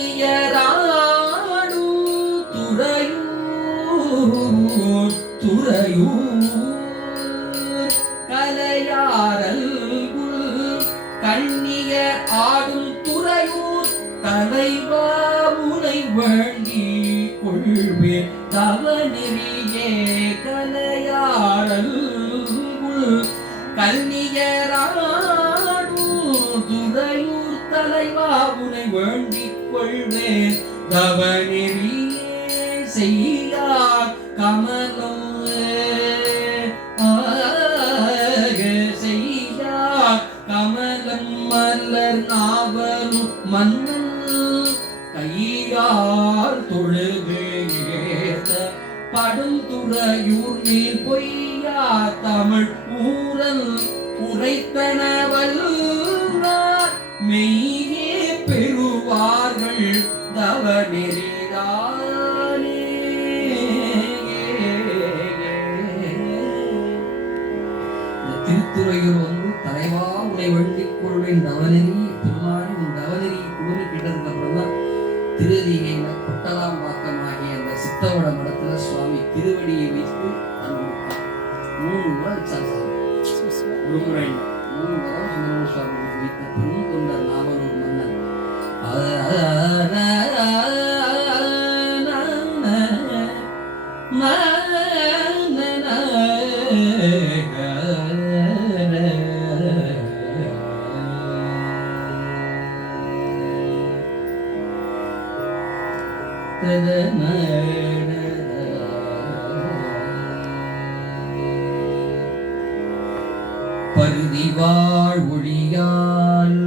கண்ணியராடு துறையூர் கலையாரல் கண்ணியர் ஆடும் துறையூர் தலைவா உனை வேண்டி கொள்வேன் தவநெறியே கலையாரல் கண்ணியராடும் துறையூர் தலைவா உனை வேண்டிக் கொள்வேன் தவநெறியே செய்யா கமலம் செய்யா கமலம் மலர் நாவலும் மன்னன் கையால் தொழுது ஏத்த படுந்துறையூர் நீர் பொய்யா தமிழ் ஊரல் உரைத்தனவல் மெய்யே பெறுவார்கள் தவநெறிதானே. திருத்துறையூர் தலைவா உனை வேண்டிக் கொள்வேன் தவநெறி பெருமானி உன் தவநெறி குழுமி கிட்டதுக்கு அப்புறம் தான் திருதிகையில கொட்டலாம் வாக்கமாகிய அந்த சித்தவட மடத்துல சுவாமி திருவடியை வைத்து அனுபவித்தார். 3 முறை வச்சார். ஒரு முறை 3 முறை சுந்தர சுவாமி வைத்த பெரும் தொண்டர் நாவலூர் மன்னன். பருதிவாழ் ஒழியால்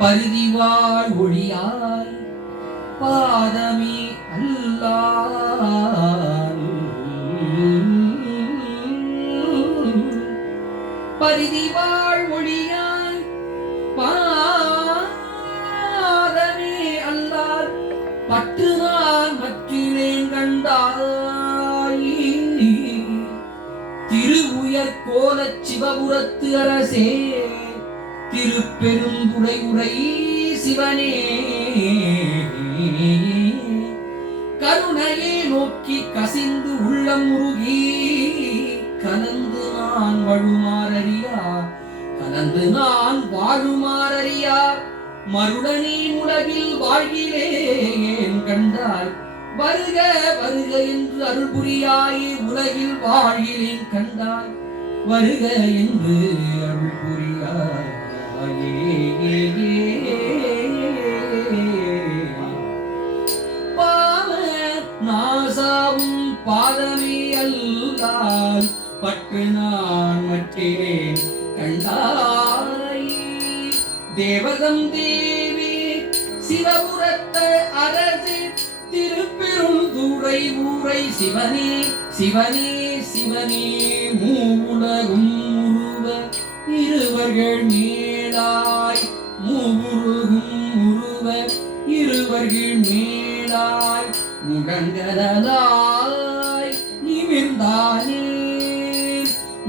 பருதிவாழ் ஒழியால் பாதமே அல்லால் பருதிவாழ் ஒழியால் பாதமே அல்லால் பற்றுதான் மற்றிலேன் கண்டாய் திருவுயர் கோலச் சிவபுரத்து அரசே திருப்பெருந்துறை உரை சிவனே கருணையே நோக்கி கசிந்து உள்ளம் உருகி கலந்து நான் வாழுமாறறியா மருடனே உலகில் வாழ்கிலேன் கண்டாய் வருக வருக என்று அருள் புரியாய் உலகில் வாழ்கிலேன் கண்டாய் வருக என்று அருள் புரியாய் பாவ நாசாவும் பாதமே அல்லால் பற்று நான் மற்றேன் கண்டாய் தேவதம் தேவி சிவபுரத்த அரசு திருப்பெருந்துறை ஊரை சிவனே சிவனே சிவனே மூவுலகும் உருவ இருவர்கள் மேலாய் மூவுருகும் உருவ இருவர்கள் மேலாய் முழங்கலாய் நிமிர்ந்தானே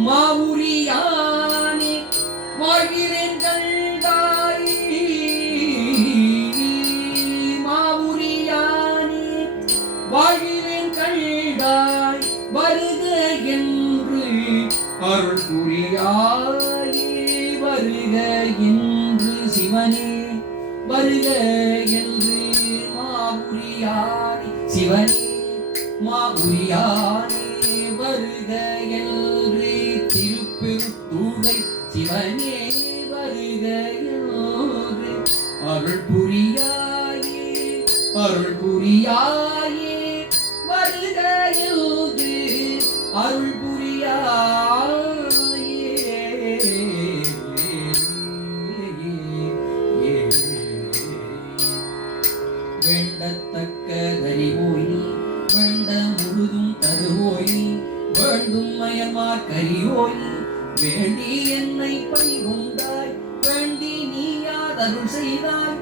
மாவுரியானே வாழ்கிறேன் கண்டாய் மாவுரியானே வாழ்கிறேன் கண்டாய் வருக என்று அருள் புரியாயே வருக என்று சிவனே வருக என்று மாவுரியானே சிவனே மாவுரியானே வருக என்று திருப்பெருந்துறை சிவனே வருக என்று அருள் புரியாயே வருக என்று அருள் புரியாயே வேண்டத்தக்க தரிவோய் வேண்ட முழுதும் தருவோய் வேண்டும் மயமார் கரியோய் வேண்டி என்னை பணிகொண்டாய் வேண்டி நீ யாதருள் செய்தாய்